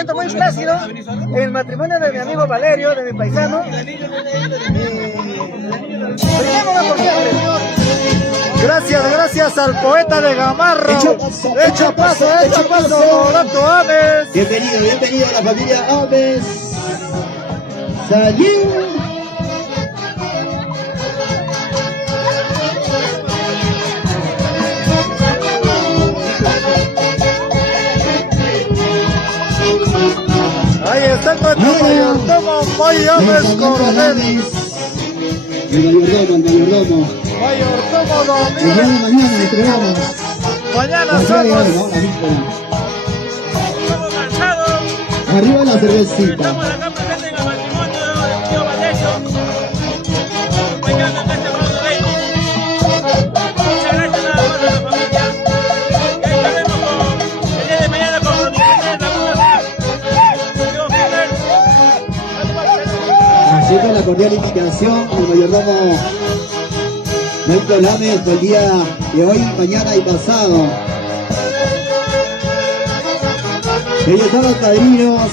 siento muy plácido en el matrimonio de mi amigo Valerio, de mi paisano. Gracias al poeta de Gamarra. Hecho paso, Dorato Aves. Bienvenido a la familia Aves. Salud. Ahí está nuestro mayordomo, Aves Coronel. El mayordomo. Mayordomo Domingo. Mañana entregamos. Mañana somos. Estamos cansados. Arriba la cervecita. Estamos acá presentes en el matrimonio del tío Valerio. Acompañando en este hermoso evento. Muchas gracias nada más a la familia. Y ahí estaremos el día de mañana con los diferentes lagunas. Así con la cordial invitación al mayordomo Milton Aves por el día de hoy, mañana y pasado. Ellos son los padrinos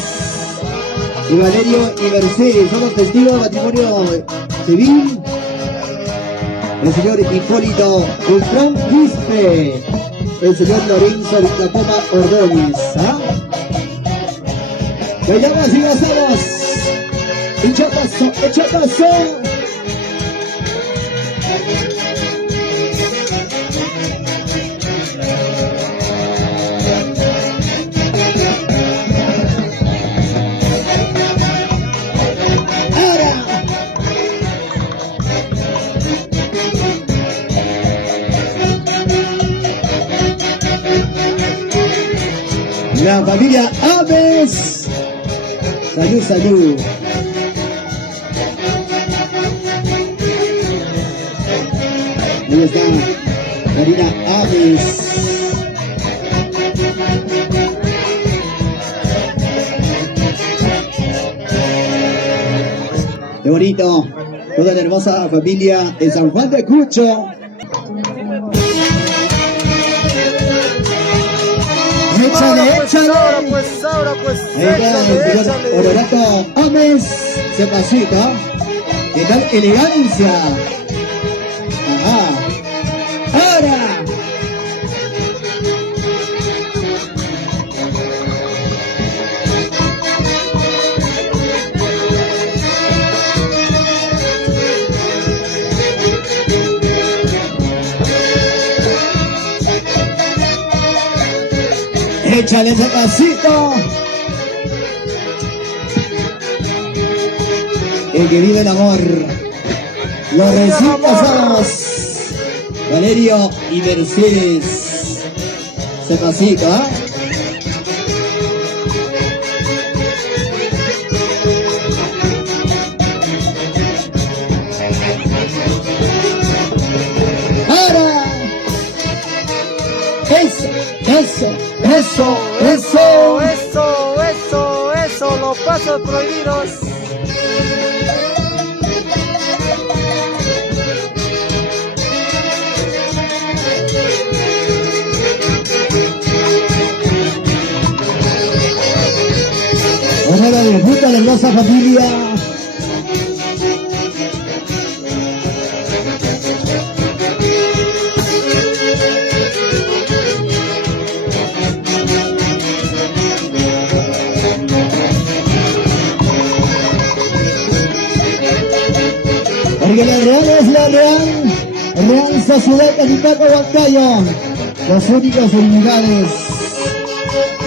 de Valerio y Mercedes, son los testigos del matrimonio civil. El señor Hipólito Ultrón Quispe, el señor Lorenzo Vicapoma Ordóñez. Bailamos y gozamos. Echa paso. La familia Aves. Salud. Ahí está Karina Aves. Qué bonito. Toda la hermosa familia de San Juan de Cucho. Échale. Ahora pues, Ahí está el señor Honorato Ames, se pasita. ¿Qué tal elegancia? Ajá. Ahora. Échale ese pasito. El que vive el amor. Los recién casados. Valerio y Mercedes. Ese pasito, ¿ah? Ahora. Eso, los pasos prohibidos. Ahora disfruta la hermosa familia. Porque la Real es la Real Sociedad Canipaco Huancayo, los únicos originales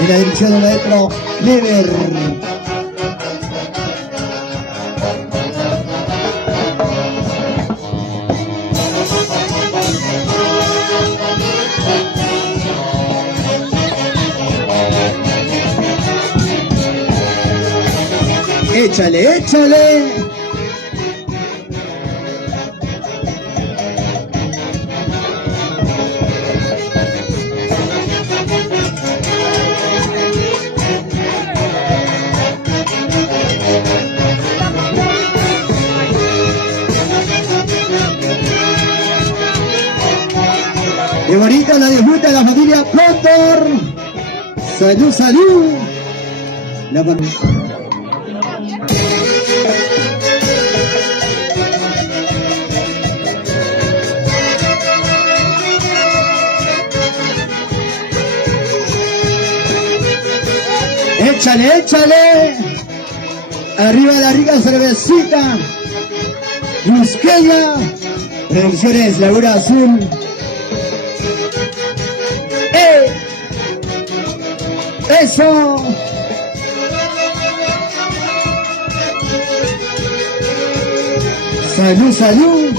en la dirección del maestro Lever. Échale. Qué bonita la disfruta de la familia Prontor. Salud. La familia. Échale, échale. Arriba de la rica cervecita. Busqueña. Producciones Laguna Azul. Eso. Salud, salud.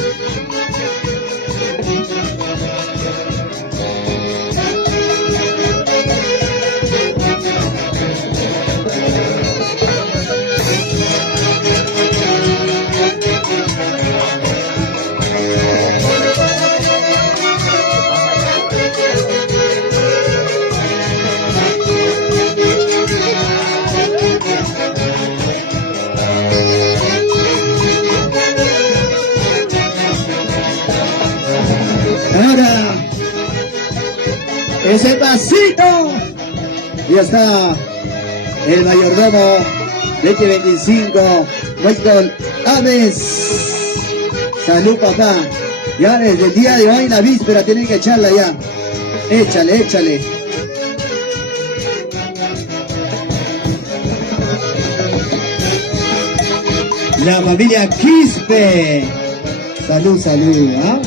Ahora, ese pasito. Y está el mayordomo Leche 25, Michael Ames. Salud, papá. Ya desde el día de hoy, la víspera, tienen que echarla ya. Échale, échale. La familia Quispe. Salud, salud, ¿ah?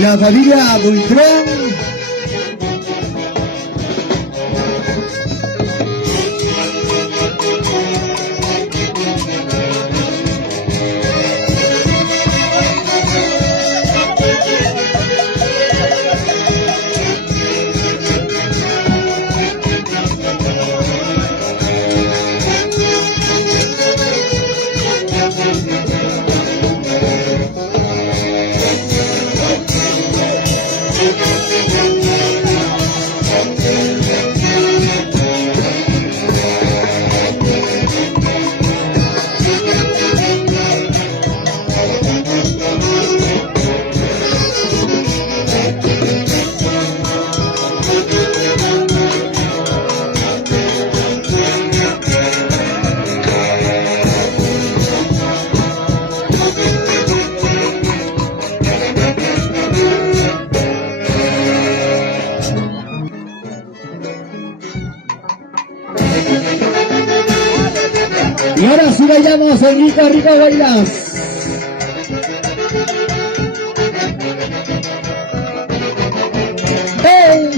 La familia Bultrón. Y ahora sí bailamos en Rico Rico Bailas. ¡Hey!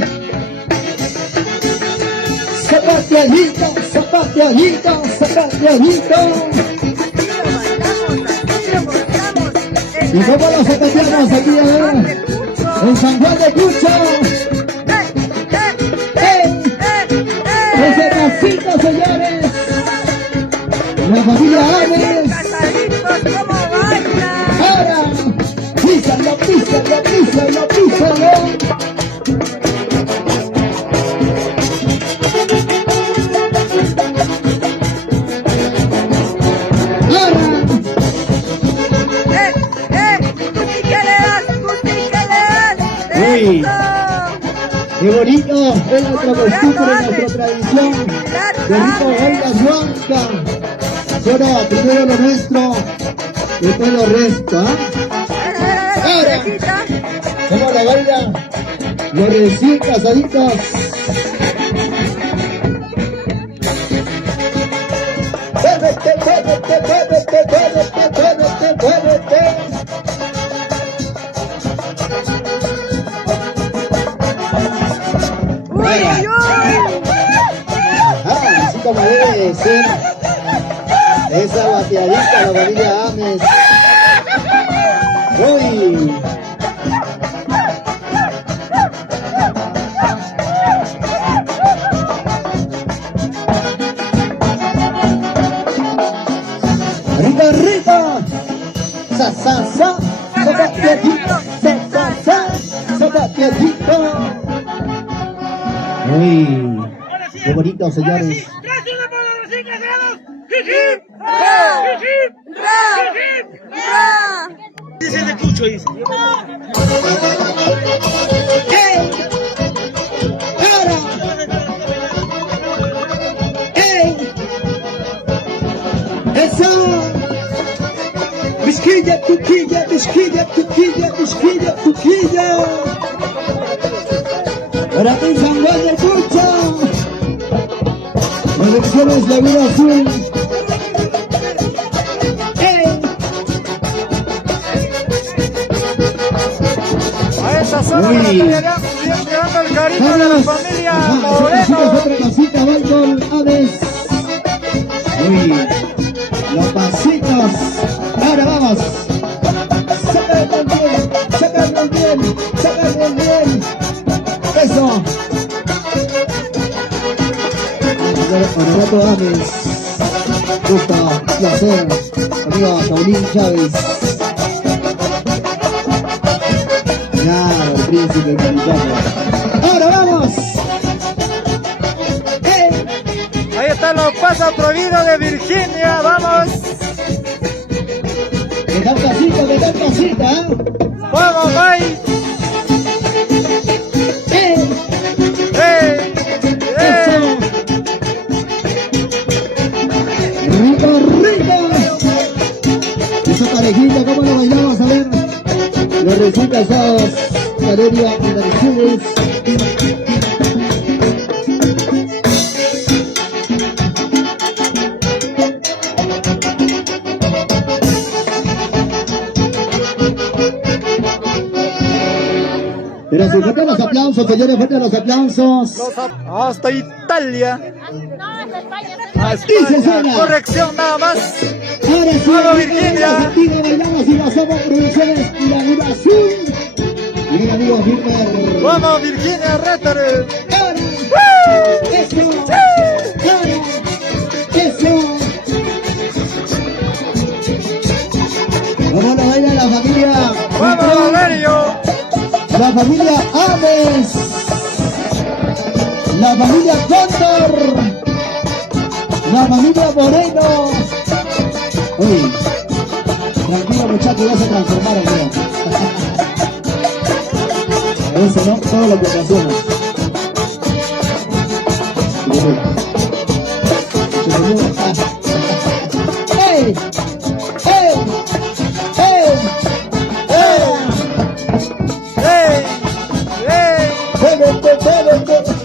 Zapateadito, zapateadito, zapateadito. ¿Y cómo lo zapateamos aquí ahora? En San Juan de Cucho. ¡Hey! Ese pasito, señores. La familia Ames. Ahora, písalo, písalo, písalo, písalo. Ahora. Uy, qué bonito es nuestra costumbre, nuestra tradición. Qué rico baila Juanca. Ahora, primero lo nuestro, después lo resto, ¿ah? Ahora, ¿cómo la baila? Los recién casaditos. ¡Muévete, muévete, muévete, muévete, muévete, muévete! ¡Uy, uy, uy! Ah, así como debe de ser. Esa bateadita, la familia Ames. Uy. Arriba, arriba. Sa, sa, sa. Sa, bateadito. Sa, sa, sa. Sa, bateadito. Uy. Qué bonito, señores. ¡Gracias por los recién casados! ¡Hip, hip! ¡Ra! ¡Ra! Dice de Cucho, dice. ¡Ey! ¡Ahora! ¡Ey! ¡Eso! ¡Bisquilla, tuquilla, bisquilla, tuquilla, bisquilla, tuquilla! Para ti, San Juan del Cucho. Elecciones Laguna Azul. ¡Ey! A esta zona Uy. le llegando el cariño de la familia Moreno. Otra casita, Michael Aves. Uy, los pasitos. Ahora vamos. Sácalo bien, sácalo bien, sácalo bien. Eso. Honorato Aves. Gusto, placer. Amigo Paulín Chávez. Claro, el príncipe mexicano. Ahora vamos. Ahí están los pasos prohibidos de Virginia. Vamos. Que tal casita, que tal casita. Vamos, Mike. ¡Ey! Eso. Rico, rico. Esa parejita, ¿cómo lo bailamos? A ver. Los recién casados, Valeria y Mercedes. Pero si fuertes los aplausos, señores, fuertes los aplausos. Hasta Italia. A Dice España. Sara. Corrección nada más. Ahora sí, ¡Vamos, aquí Virginia! bailamos, contigo bailamos y lo hacemos Producciones Laguna Azul. Mi amigo Wilmer. Vamos, Virginia Retter. Ahora. Eso. Ahora. Eso. ¿Cómo lo baila la familia? Vamos, Valerio. La familia Aves. La familia Cóndor. La familia Moreno. Uy, tranquilo muchachos, ya se transformaron, creo. A veces no, todo lo que hacemos. ¡Ey! ¡Ey! ¡Ey! ¡Ey! ¡Ey! ¡Vete, vete!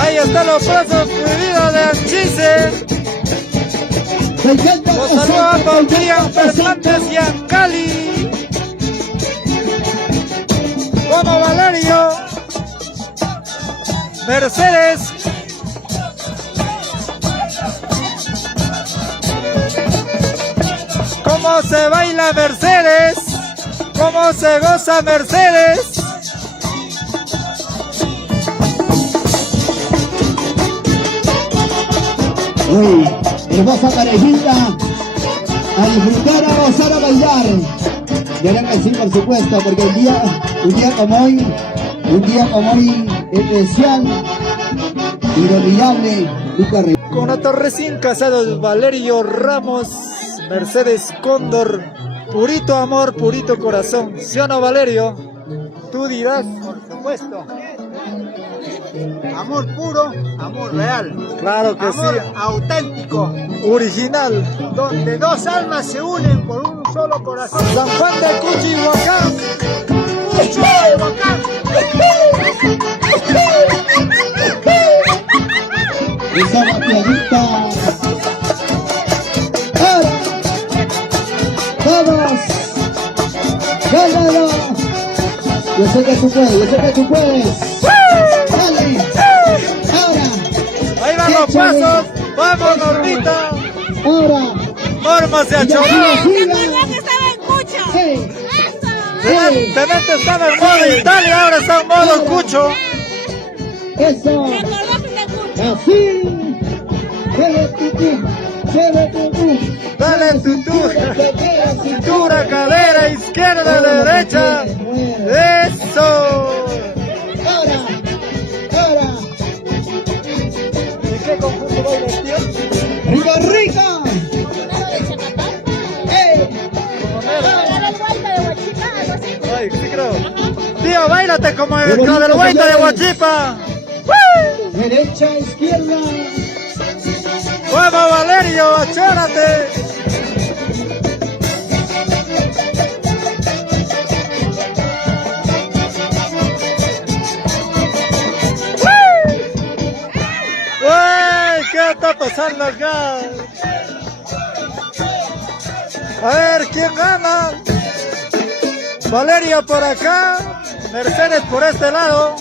Ahí están los pasos prohibidos de Anchise. ¡Me encanta! Los saluda a Miriam Fernández y a Cali. Vamos, Valerio. Mercedes. ¿Cómo se baila Mercedes? ¿Cómo se goza Mercedes? Uy, hermosa parejita. A disfrutar, a gozar, a bailar. Verán que sí, por supuesto, porque un día como hoy, especial, inolvidable, nunca Con otros recién casados, Valerio Ramos, Mercedes Cóndor, purito amor, purito corazón. ¿Sí o no, Valerio? Tú dirás. Por supuesto. Amor puro, amor real. Claro que Amor sí. auténtico, Original. donde dos almas se unen por un solo corazón. San Juan de Cuchihuacán. esa bateadita. ¡Ahora! ¡Vamos! ¡Gánalo! Yo sé que tú puedes, yo sé que tú puedes. ¡Dale! ¡Ahora! Ahí van los pasos. Vamos, Normita. ¡Ahora! Norma se achó. ¡Hey! Tenente estaba en modo Italia, ahora está en modo Cucho. ¡Eso! ¡Así! ¡Dale tutú! ¡Dale tutú! Dale tutú. Cintura, cadera, izquierda, derecha. Eso. ¡Ahora! Achórate como el caderhueito de Huachipa. Derecha, izquierda. Vamos Valerio, achórate. ¡Uy! ¿Qué está pasando acá? A ver, ¿quién gana? Valerio por acá, Mercedes por este lado.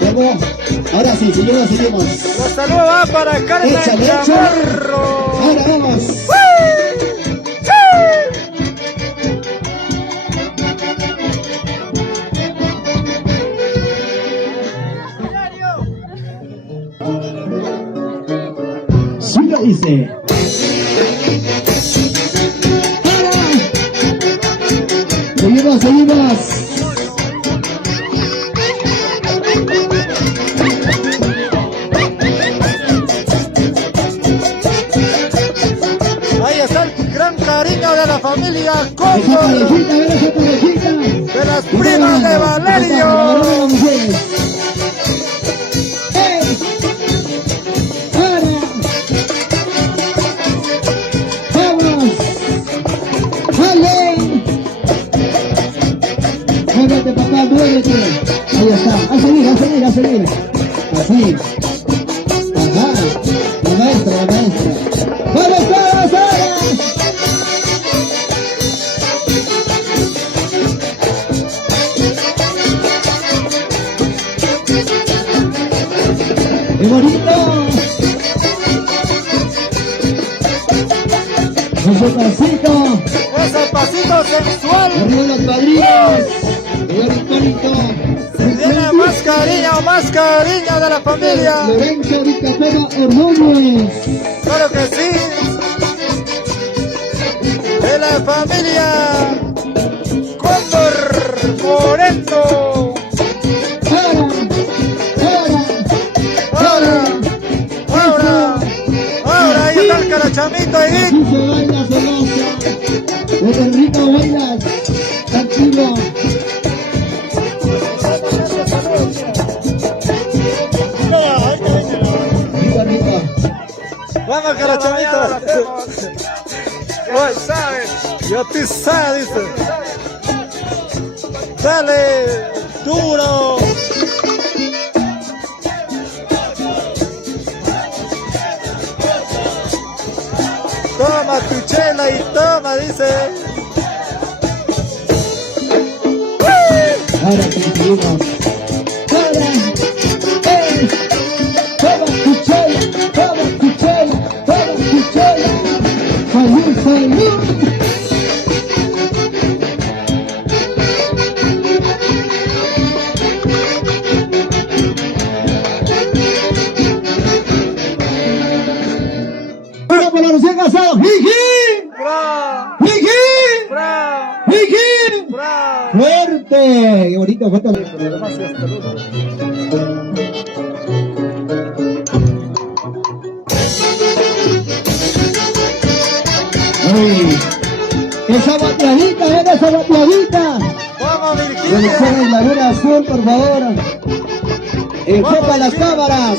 Vamos. Ahora sí, seguimos. Los saludos va para Carmen Échale, échale. Chamarro. Ahora vamos. Sí lo dice. Ahora. Seguimos. Ahí está el gran cariño de la familia Esa Cóndor, parejita. de las primas de Valerio. Muévete, papá, muévete. Ahí está. A seguir. Así. Ajá. La maestra. ¡Vamos todos ahora! ¡Qué bonito! Ese pasito. Ese pasito sensual. Arriba los padrinos. Señor Hipólito. Tiene más cariño de la familia. Lorenzo Dictatero Ordóñez. Claro que sí. De la familia Cóndor Moreno. Ahora, ahí está el carachamito ahí. Así se baila, se goza. Desde el rico bailas. Tranquilo. Rico. Vamos carachamito. Ya tú sabes, dice. Dale, duro. Toma tu chela y toma, dice. Ahora tranquilo. Ahora. Toma tu chela. Salud. Para por la recién casado. ¡Jiji! ¡Bravo! ¡Jiji! ¡Bravo! ¡Jiji! ¡Bravo! ¡Fuerte! ¡Qué bonito! ¡Fuerte! ¡Ay! ¡Esa bateadita! ¡Esa bateadita! ¡Vamos, Producción Virginia! en Laguna Azul, por favor. Enfoca las cámaras.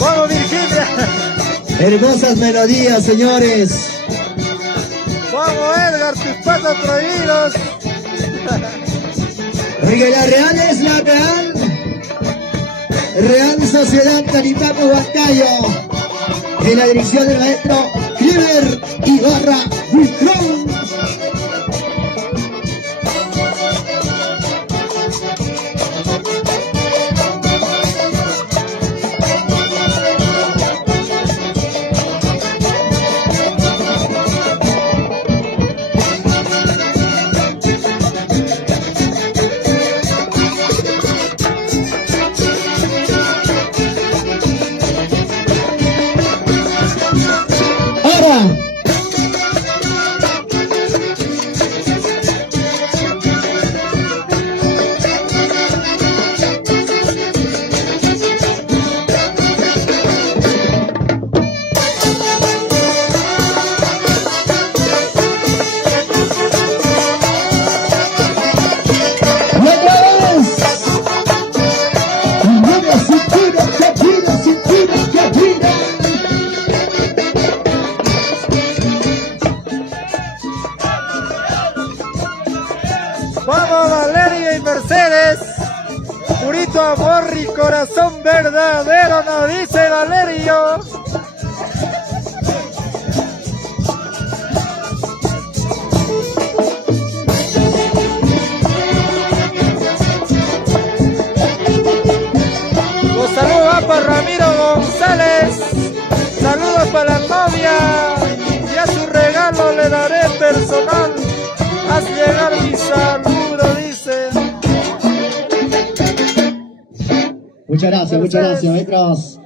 ¡Vamos, Virginia! Hermosas melodías, señores. ¡Vamos, Edgar! ¡Tus pasos prohibidos! Oiga, la Real es la Real. Real Sociedad Canipaco Huancayo. En la dirección del maestro Cliver Ibarra Buitrón. unísono, dice Valerio. Los saludos van para Ramiro González. Saludos para la novia. Y a su regalo le daré personal. Haz llegar mi saludo, dice. Muchas gracias, maestros.